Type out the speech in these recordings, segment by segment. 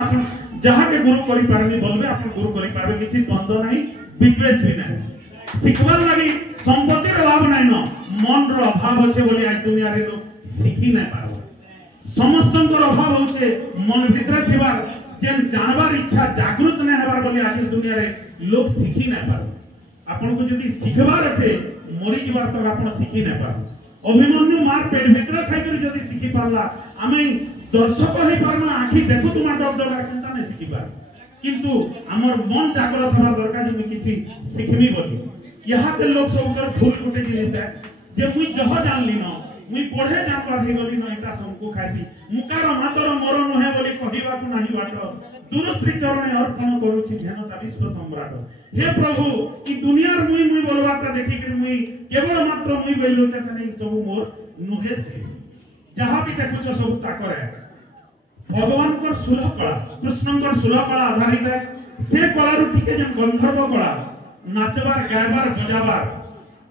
जहाँ के गुरु करी पारनी बोलबे अपन गुरु करी पारबे किछि द्वंद्व नहीं विद्वेष भी नहीं शिखबार लगी संपत्ति रो अभाव नहीं न मन रो अभाव होचे बोली आज दुनिया रे लोग शिखी नहीं पारबो समस्त अभाव होचे मन भीतर थिबार जेन जानबार इच्छा जागृत नहीं हबार बोली आज दुनिया रे लोग शिखी नहीं पारबो आपन को जदी शिखबार अछि मरि जिबार तक आपन शिखी नहीं पारबो अभिमन्यु मार पेट भीतर खाइ कर जदी शिखी पारला आमे दर्शक हो पारना आखि देखु तुम डर डर चिंता नहीं शिखी पार किंतु हमर मन जागृत होना दरकार जे मैं किछि शिखमी बोली यहाँ के लोग सब कर फूल गुटे जिनिस है जे मुई जह जानली न मुई पढ़े जान पार हे बोली न एटा सबको खाइसी मुकार मातर मोर नहे बोली कहिबा को नाही बाट दूर श्री चरणे अर्पण करूछि ध्यानता विश्व सम्राट हे प्रभु ई दुनियार मुई बोलबाटा देखि कि मुई केवल मात्र मुई बोललोचे से नहीं सब मोर नुहे से जहाँ भी देखुछ सब ताकर है भगवान को सुलभ कला कृष्ण को सुलभ कला आधारित है से कला रु टिके जन गंधर्व कला नाचबार गायबार बजाबार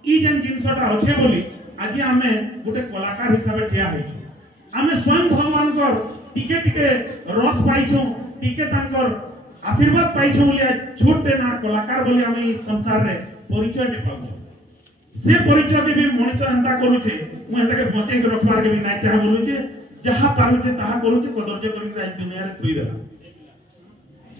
ई जन जिनसटा अच्छे बोली आज आमे गोटे कलाकार हिसाब से ठिया है आमे स्वयं भगवान को टिके टिके रस पाइछो टिके तांकर आशीर्वाद पाइछो बोली छोटे ना कलाकार बोली आमे ई संसार रे परिचय ने पाबो से परिचय के भी मनुष्य एंता करूछे मु एंता के बचे के रखबार के भी ना चाह बोलुछे जहाँ पारुछे ताहा करूछे कदर्ज करी आज दुनिया रे थुई देला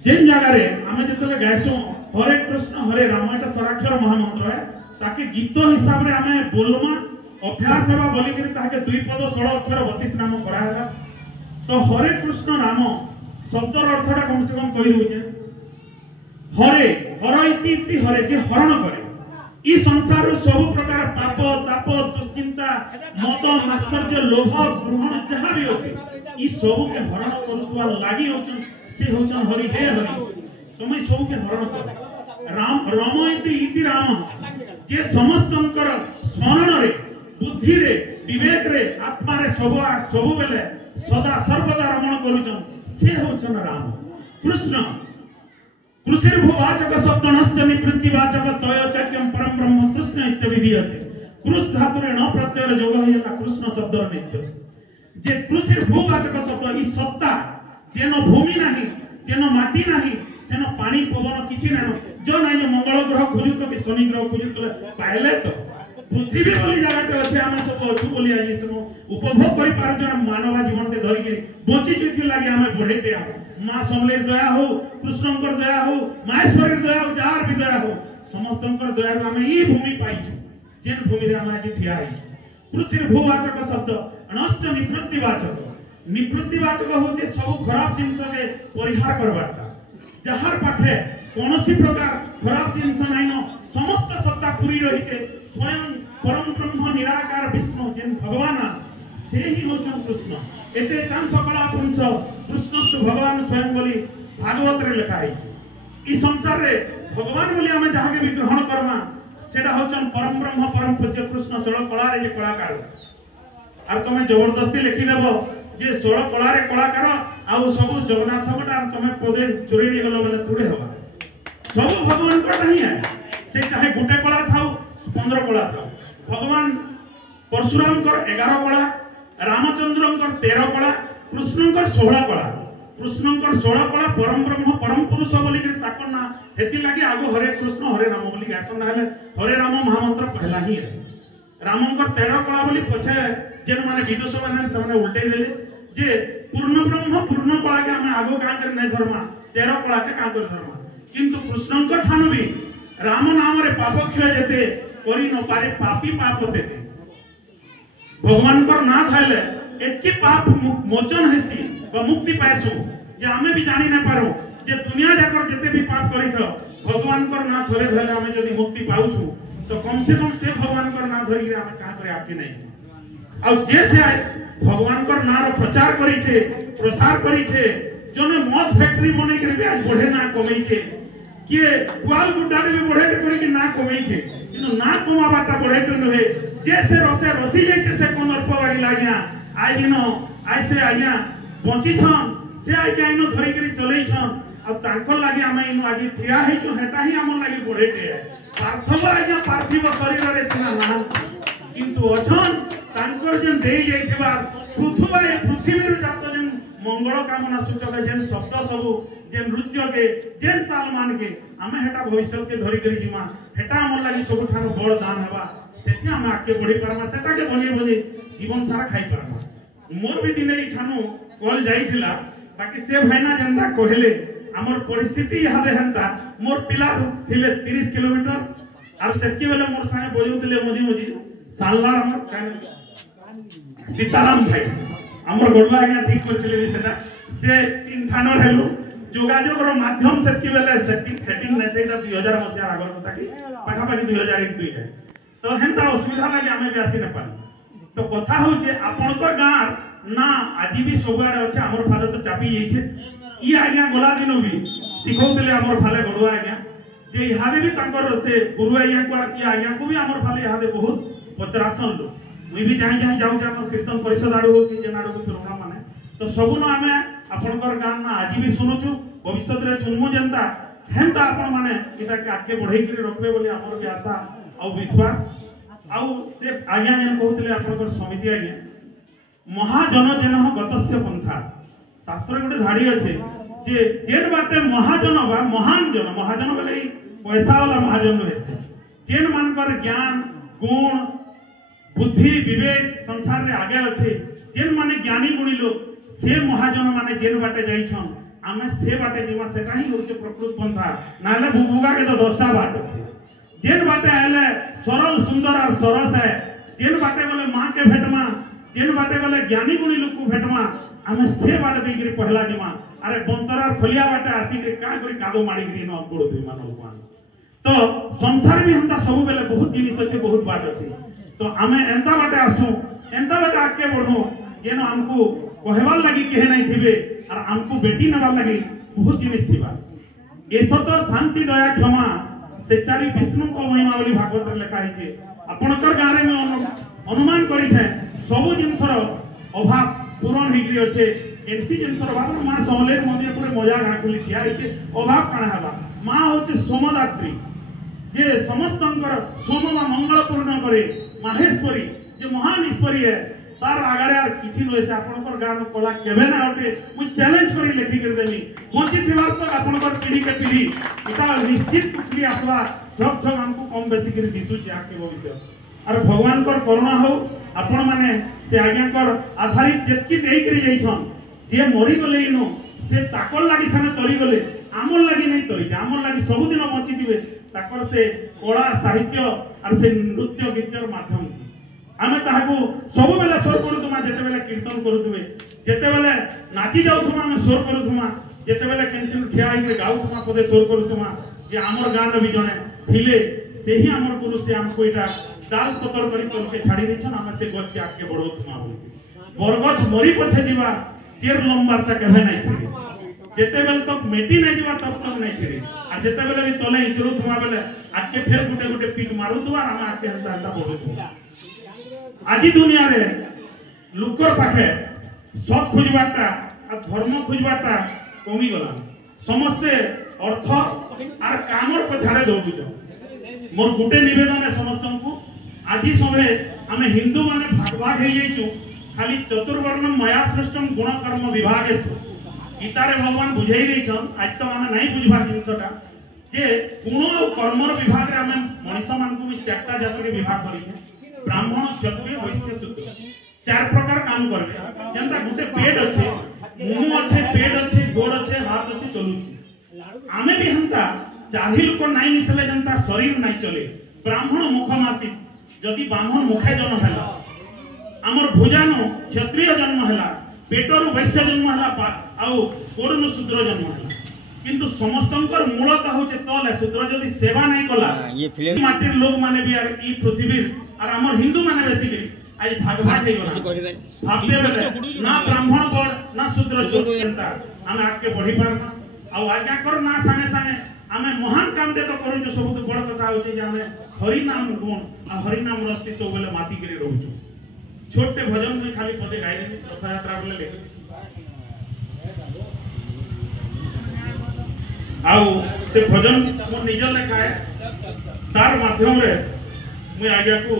जेन जगह रे आमे जतले गायसो हरे कृष्ण हरे राम एटा सराक्षर महामंत्र है ताके गीत हिसाब रे आमे बोलमा अभ्यास हेबा बोली करी ताके दुई पद 16 अक्षर 32 नाम पढ़ाएगा तो हरे कृष्ण नाम शब्दर अर्थटा कम से कम कहि दोचे हरे हर इति हरे जे हरण करे ई संसार सब प्रकार पाप ताप दुश्चिंता मद मात्सर्य लोभ ग्रहण जहाँ भी होचे ई सब के हरण करथुवा लागि होचन से होचन हरि हे हरि तुम सब के हरण कर राम राम इति राम जे समस्तंकर स्मरण रे बुद्धि रे विवेक रे आत्मा रे सब बेले सदा सर्वदा रमण करूचन से होचन राम कृष्ण कृषिर्भुवाचक शब्दनश्च निवृत्तिवाचक तयोचक्यम परम ब्रह्म कृष्ण इत्यभिधीयते कृष धातु रे न प्रत्यय जोग होयला कृष्ण शब्द नित्य जे कृषिर्भुवाचक शब्द ई सत्ता जेन भूमि नाही जेन माटी नाही जेन पानी पवन किछि नाही जो नाही जे मंगल ग्रह खोजुत कि शनि ग्रह खोजुत पाइले तो पृथ्वी बोली जगह अच्छे आम सब अच्छु बोली आज सब उपभोग कर पार जन मानव जीवन से धरिक बची चुथि लगे आम बढ़ेते माँ समलेर दया हो कृष्णकर दया हो माहेश्वरी दया हो जार भी दया हो समस्त दया आम ई भूमि पाइछु जेन भूमि आम आज ठिया कृषिर्भुवाचक शब्द अनश्च निवृत्तिवाचक होचे सब खराब जिनस के परिहार करबाटा जहार पाखे कोनोसी प्रकार खराब जिनस नाही न समस्त सत्ता पूरी रहिचे स्वयं परम ब्रह्म निराकार विष्णु जेन भगवान से ही होचन कृष्ण एते चांद सकला पुंस कृष्ण भगवान स्वयं बोली भागवत रे लिखा है ई संसार रे भगवान बोली हमें जहाँ के भी ग्रहण करमा सेटा होचन परम ब्रह्म परम पूज्य कृष्ण सोल कला रे जे कलाकार और तुम जबरदस्ती लिखि देबो जे सोल कला रे कलाकार आउ सब जगन्नाथ गोटा तुम पदे चोरी दे गलो बोले थोड़े होबा सब भगवान को नहीं है से चाहे गोटे कला थाउ 15 कला थाउ भगवान परशुराम कर 11 कला रामचंद्र कर 13 कला कृष्ण कर 16 कला कृष्ण कर 16 कला परम ब्रह्म परम पुरुष बोली के ताको ना हेति लागि आगो हरे कृष्ण हरे राम बोली गासन ना हरे राम महामंत्र पहला ही है राम कर 13 कला बोली पछे जेन माने विदुष माने सामने उल्टे देले जे पूर्ण ब्रह्म पूर्ण कला के हम आगो का कर नै धर्मा 13 कला के का कर धर्मा किंतु कृष्ण कर ठानु भी राम नाम रे पाप क्षय जेते करी न पारे पापी पाप देते भगवान कर ना थाले एतकी पाप मोचन हेसी व मुक्ति पाइसु जे हमें भी जानी ना पारो जे दुनिया जाकर जेते भी पाप करी छ भगवान कर ना थोरे धले हमें यदि मुक्ति पाउछु तो कम से भगवान कर ना धरी हमें का करे आपके नहीं आ जे से भगवान कर ना रो प्रचार करी छे प्रसार करी छे जने मद फैक्ट्री बने के भी आज बढ़े ना कमै छे किए ग्वाल गुड्डा भी बढ़े करी कि ना कमै छे किंतु ना कमाबाटा बढ़े तो नहे जैसे रसे रसी जैसे से कोन अर्पवाड़ी लाग्या आई दिनो आइसे आज्ञा बंची छन से आई के आइनो धरि करी चलै छन अब तांको लागि हम इनो आज ठिया है जो हेता ही हमन लागि बढ़े के पार्थिव आज्ञा पार्थिव शरीर रे सिना ना किंतु अछन तांकर जन देई जाइथिबा पृथ्वी रे जात जन मंगल कामना सूचक जेन शब्द सबू जेन नृत्य के जेन ताल मान के आमे हेटा भविष्य के धरी करी जिमा हेटा हमर लागि सब ठानो बड़ दान हेबा सेठी हम आके बढ़ी परमा सेटा के बनी जीवन सारा खाई परमा मोर भी दिने ठानो कॉल जाईथिला बाकी से भाईना जनता कहले हमर परिस्थिति हाबे हंता मोर पिला थिले 30 किलोमीटर और सेठी बेले मोर संगे बजौतले मजी सालवार हमर सीताराम भाई हमर गोडला आज्ञा ठीक करथिले सेटा से तीन थानर हेलु जोगाजोगर माध्यम सेठी बेले सेटिंग नै सेटा 2000 मध्य आगर कथा कि पाखा पाखी 2001 दुई है तो हेंता असुविधा लागि आमे भी आसी न पानी तो कथा होचे आपन तो गार ना आज भी सबुआडे अच्छे हमर फाले तो चापी जाइछे ई आज्ञा गोला दिन भी सिखौतले हमर फाले गडुआ आज्ञा जे इहादे भी तंकर से गुरु आज्ञा को ई आज्ञा को भी हमर फाले इहादे बहुत पचरासन लो मुई भी जाई जाऊ हमर कीर्तन परिषद आडो हो कि जेना आडो फिरोना माने तो सबुन आमे आपनकर गान ना आज भी सुनुछु भविष्य रे सुनमु जनता हेंता आपन माने इटा के आके बढ़ई के रखबे बोली हमर भी आशा और विश्वास आउ से आज्ञा जेन कहतले आपनकर समिति आज्ञा महाजन जेन गतस्य पंथा शास्त्र गोटे धाड़ी अच्छे जे जेन बाटे महाजन बा महाजन बोले पैसा वाला महाजन रहे जेन मानकर ज्ञान गुण बुद्धि विवेक संसार रे आगे अच्छे जेन माने ज्ञानी गुणी लोग से महाजन माने जेन बाटे जाइछन आमे से बाटे जीवा सेटा ही होचे प्रकृत पंथा नाले बुबुगा के तो 10टा बाट अच्छे जेन बाटे आले सरल सुंदर और सरस है जेन बाटे बोले मां के भेटमा जेन बाटे बोले ज्ञानी गुणी लोग को भेटमा आमे से बाटे देगिरी पहला जमा अरे बंतरार खोलिया बाटे आसी के का करी कादो माडी गिरी न पड़ो दुई मानल को तो संसार भी हमता सब बेले बहुत जिनिस अच्छे बहुत बात अच्छे तो आमे एंता बाटे आसु एंता बाटे आके बढ़ो जेन हमको कहवार लगी केहे नहीं थिबे और हमको बेटी नबार लगी बहुत जिनिस थिबा एसो तो शांति दया क्षमा सेचारी विष्णु को महिमा बोली भागवत रे लिखा है आपनकर गारे में अनुमान करी छे सब जिनसर अभाव पूरण हिग्री अच्छे एनसी जिनसर अभाव मां समलेर मंदिर पूरे मजा गाँ खुली ठिया रही अभाव काना हवा मां होते सोमदात्री जे समस्तंकर सोम व मंगल पूर्ण करे माहेश्वरी जे महान ईश्वरी है तार आगारे यार किछि नय से आपनकर गान कला केबे ना उठे मु चैलेंज करी लेखि कर देमी बंची थिबार तक आपनकर पीढ़ी के पीढ़ी इता निश्चित कुली आसवा सब सब हमको कम बेसी कर दिसु जे आके भविष्य और भगवान कर करुणा हो आपण माने से आज्ञा कर आधारित जेतकी देई करी जाइछन जे मरि गले इनो से ताकल लागि साने तरी गले आमर लागि नै तरी आमर लागि सब दिन बंची दिबे ताकर से कला साहित्य और से नृत्य गीतर माध्यम आमे ताहाको सब बेला स्वर करूथुमा जेते बेला कीर्तन करूथुमे जेते बेला नाची जाउथुमा आमे स्वर करूथुमा जेते बेला केनसिन ठिया हिके गाउथुमा पदे स्वर करूथुमा जे हमर गान भी जने थिले सेही हमर गुरु से हमको इटा दाल पतर करी तल के छाड़ी देछन आमे से गछ के आके बढ़ोथुमा बोली बरगछ मरी पछे दिवा चेर लंबार तक केभे नै छिरे जेते बेल तक मेटी नै दिवा तब तक नै छिरे आ जेते बेला भी तले इचरुथुमा बेले आके फेर गुटे गुटे पीक मारुथुवा आमे आके हंता हंता बढ़ोथुमा आज दुनिया रे लुकर पाखे सत खोजबाटा आ धर्म खोजबाटा कमी गला समस्ते अर्थ आर कामर पछाड़े दौड़ुछ मोर गुटे निवेदन है समस्त को आज समय आमे हिंदू माने भाग भाग हे जाइछु खाली चतुर्वर्ण माया सृष्टम गुण कर्म विभाग गीतारे भगवान बुझाई देछन आज तो माने नहीं बुझबा जिनसटा जे गुण और कर्मर विभाग रे आमे मनुष्य मान को भी चारटा जाति के विभाग करिछे ब्राह्मण क्षत्रिय वैश्य शूद्र चार प्रकार काम करबे जनता गुटे पेट अच्छे मुंह अच्छे पेट अच्छे गोड़ अच्छे हाथ अच्छे चलुची आमे भी हंता चाही लोक नाही मिसले जनता शरीर नाही चले ब्राह्मण मुखमासी जदि ब्राह्मण मुखे जन्म हैला हमर भुजानो क्षत्रिय जन्म हैला पेटरु वैश्य जन्म हैला आउ गोड़नु शूद्र जन्म हैला किंतु समस्तंकर मूलता होचे तले शूद्र जदि सेवा नहीं कला ये माटिर लोग माने भी यार ई पृथ्वीर और हमर हिंदू माने बेसिकली आज भाग भाग हे गला भागले बेले ना ब्राह्मण बड़ ना शूद्र जोता हम आके बढ़ी पारना आ आज्ञा कर ना संगे संगे हमें महान काम दे तो करू जो सब तो बड़ कथा होचे जे हमें हरि नाम गुण आ हरि नाम रस्ती सब बेले माटी करी रहू छोटे भजन में खाली पदे गाई दे रथ यात्रा बेले लेके आउ से भजन मोर निज लेखा है तार माध्यम रे मैं आज्ञा को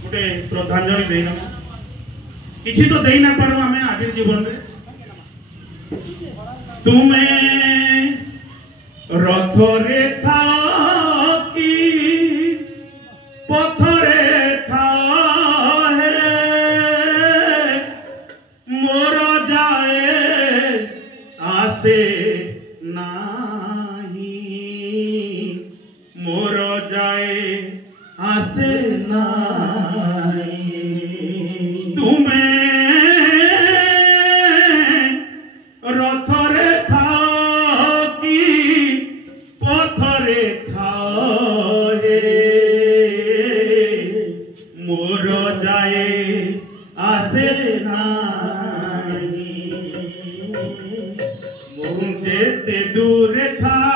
गोटे श्रद्धांजलि देना किसी तो देना पारो हमें आज जीवन रे তুমি রথরে থাকি পথরে থাকে মোর যায় আসে নাহি মোর যায় আসে নাহি তুমি রথরে থাকি পথরে থাকে মোর যায় আসে নাহি যেতে দূরে থা